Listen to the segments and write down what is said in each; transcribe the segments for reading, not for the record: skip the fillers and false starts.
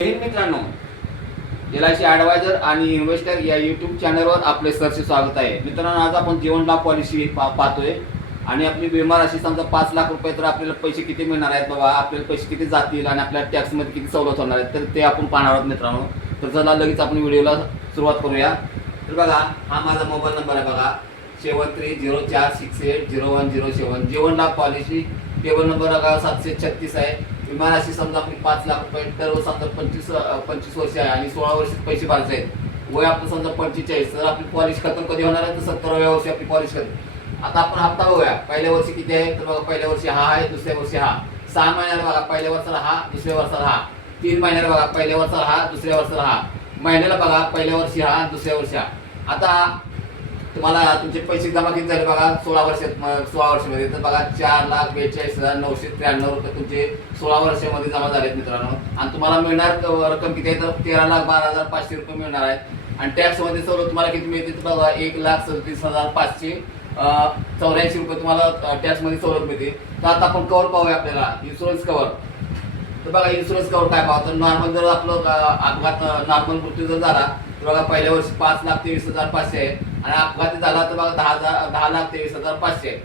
मित्रांनो, LIC adviser आणि investor या यूट्यूब चॅनलवर आपले सरसे स्वागत आहे. मित्रांनो, आज आपण जीवन लाभ पॉलिसी पाहतोय आणि आपली विमा राशी समजा 5 लाख रुपये, तर आपल्याला पैसे किती मिळणार आहेत बाबा, आपल्याला पैसे किती जातील आणि आपल्या टॅक्समध्ये किती सवलत होणार आहे, तर ते आपण पाहणार आहोत मित्रांनो. तर चला लगेच आपण व्हिडिओला सुरुवात करूया. तर बघा, हा माझा मोबाईल नंबर आहे बघा, 7304680107. जीवन लाभ पॉलिसी टेबल नंबर बघा 736 आहे. विमा राशी समजा आपली 5 लाख रुपये, तर समजा 25 वर्ष आहे आणि 16 वर्ष पैसे भरायचे आहेत. वय आपलं समजा 45, तर आपली पॉलिसी खतम कधी होणार आहे, तर 70व्या वर्षी आपली पॉलिसी खतम. आता आपण हप्ता बघूया. पहिल्या वर्षी किती आहे, तर बघा पहिल्या वर्षी हा आहे, दुसऱ्या वर्षी हा. 6 महिन्याला बघा, पहिल्या वर्षाला हा, दुसऱ्या वर्षाला हा. 3 महिन्याला बघा, पहिल्या वर्षाला हा, दुसऱ्या वर्षाला हा. महिन्याला बघा, पहिल्या वर्षी हा, दुसऱ्या वर्षी हा. आता तुम्हाला तुमचे पैसे जमा किती झाले बघा 16 वर्षामध्ये, तर बघा 4,42,993 रुपये तुमचे 16 वर्षामध्ये जमा झालेत मित्रांनो. आणि तुम्हाला मिळणार रक्कम किती आहे, तर 13,12,500 रुपये मिळणार आहे. आणि टॅक्समध्ये सवलत तुम्हाला किती मिळते, तर बघा 1,37,584 रुपये तुम्हाला टॅक्समध्ये सवलत मिळते. तर आता आपण कव्हर पाहूया, आपल्याला इन्शुरन्स कव्हर. तर बघा इन्शुरन्स कव्हर काय पाहतो, नॉर्मल जर आपलं अपघात नॉर्मल मृत्यू जर झाला, तर बघा पहिल्या वर्षी 5,23,500 आहे आणि अपघाती झाला तर बघा 10,23,500 आहे.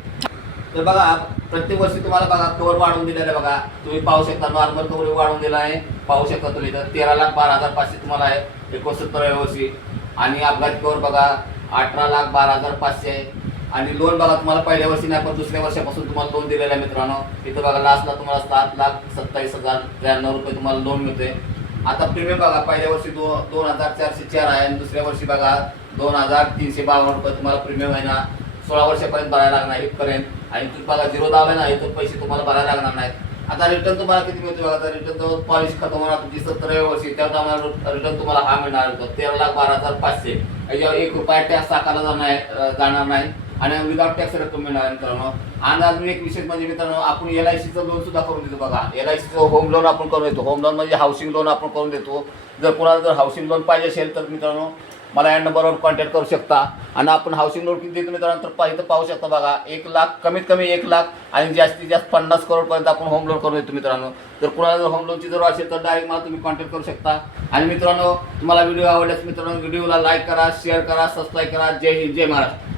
तर बघा प्रत्येक वर्षी तुम्हाला बघा कव्हर वाढवून दिलेलं आहे. बघा तुम्ही पाहू शकता, नॉर्मल कव्हर वाढवून दिला आहे, पाहू शकता तुम्ही. तर 13,12,500 तुम्हाला आहे 69व्या वर्षी. आणि अपघाती कव्हर बघा 18,12,500 आहे. आणि लोन बघा तुम्हाला पहिल्या वर्षी नाही, पण दुसऱ्या वर्षापासून तुम्हाला लोन दिलेलं आहे मित्रांनो. इथं बघा लास्टला तुम्हाला 7,27,093 रुपये तुम्हाला लोन मिळते. आता प्रीमियम बघा, पहिल्या वर्षी 2,404 आहे आणि दुसऱ्या वर्षी बघा 2,352 रुपये तुम्हाला प्रीमियम आहे ना. 16 वर्षापर्यंत भरायला लागणार इथपर्यंत. आणि तुम्ही बघा 0 दावला नाही तर पैसे तुम्हाला भरायला लागणार नाहीत. आता रिटर्न तुम्हाला किती मिळतो बघा, तर रिटर्न तो पॉलिसी खतम होणार तुमची 70व्या वर्षी, त्यावर आम्हाला रिटर्न तुम्हाला हा मिळणार होतं 13,12,500. याच्यावर 1 रुपया टॅक्स आकारला जाणार नाही आणि विदाउट टॅक्स रक्कम मिळणार आहे मित्रांनो. आणि अजून एक विशेष म्हणजे मित्रांनो, आपण LICचं लोन सुद्धा करून देतो बघा. LICचं होम लोन आपण करून देतो. होम लोन म्हणजे हाऊसिंग लोन आपण करून देतो. जर कोणाला जर हाऊसिंग लोन पाहिजे असेल तर मित्रांनो मला या नंबरवर कॉन्टॅक्ट करू शकता. आणि आपण हाऊसिंग लोन किती देतो मित्रांनो, तर इथं पाहू शकता बघा 1 लाख, कमीत कमी 1 लाख आणि जास्तीत जास्त 50 करोडपर्यंत आपण होम लोन करून देतो मित्रांनो. जर कोणाला जर होम लोनची जर असेल तर डायरेक्ट मला तुम्ही कॉन्टॅक्ट करू शकता. आणि मित्रांनो, तुम्हाला व्हिडिओ आवडल्यास मित्रांनो व्हिडिओला लाईक करा, शेअर करा, सबस्क्राईब करा. जय हिंद, जय महाराष्ट्र.